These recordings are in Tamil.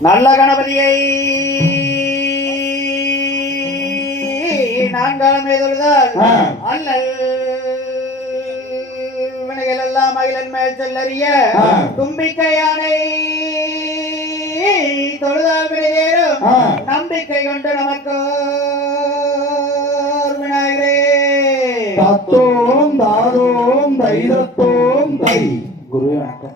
நல்ல கணபதியை நான்காலம் எதிர்தான் அல்லல் வினைகள் எல்லாம் அகிலன் மேல் செல்லறிய தும்பிக்கை யானை தொழுதால் விடுதேறும் நம்பிக்கை கொண்டு நமக்கு விநாயகரே. தத்தோம் தாதோம் தைரத்தோம் தை. குரு வணக்கம்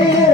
रे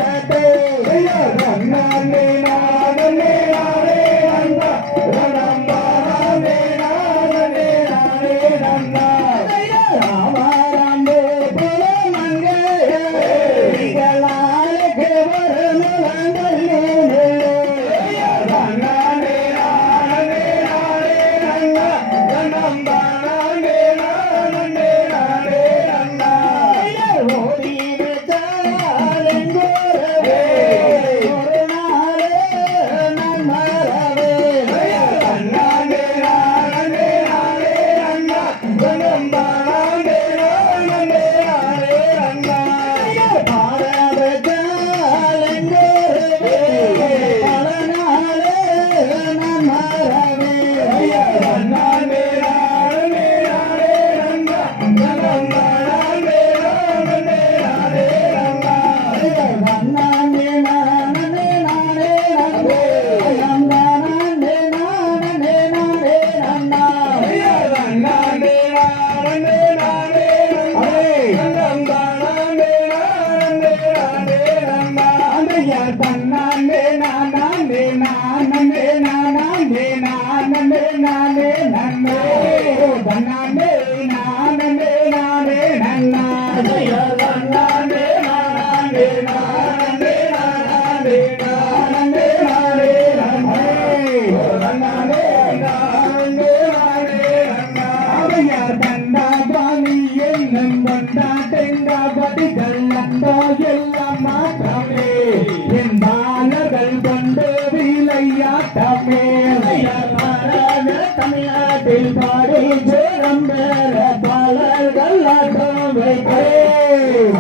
பட்டம் பெற பலர்கள் அட்டம் வைத்தேர்களே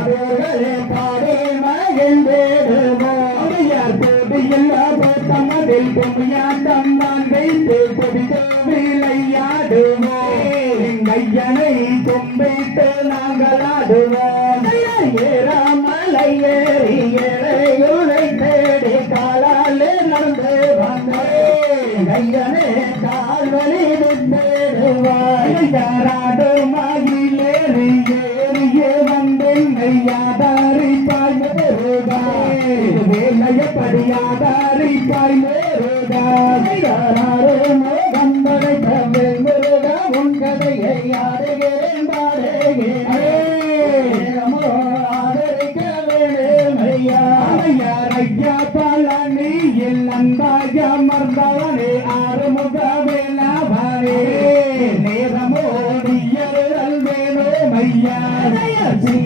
பாடி மகிழ்ந்தேடுமோடியார் போட்டியில் Ayo, ayo,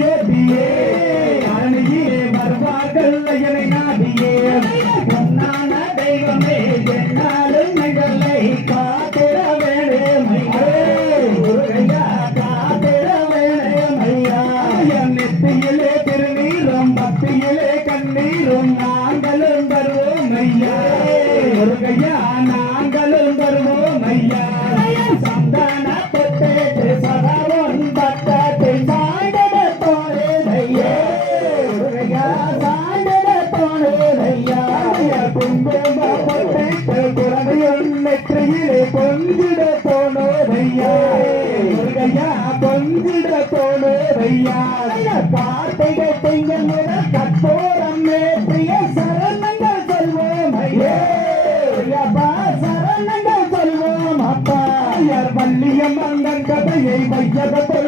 yeah, yeah. பார்த்தைகள் பெண்கள் முதல் கற்போரம் பிரிய சரணங்கள் சொல்வோம். ஐயப்பா சரணங்கள் சொல்வோம். அப்பா யார் வள்ளியம் அந்த கதையை வையகத்தை.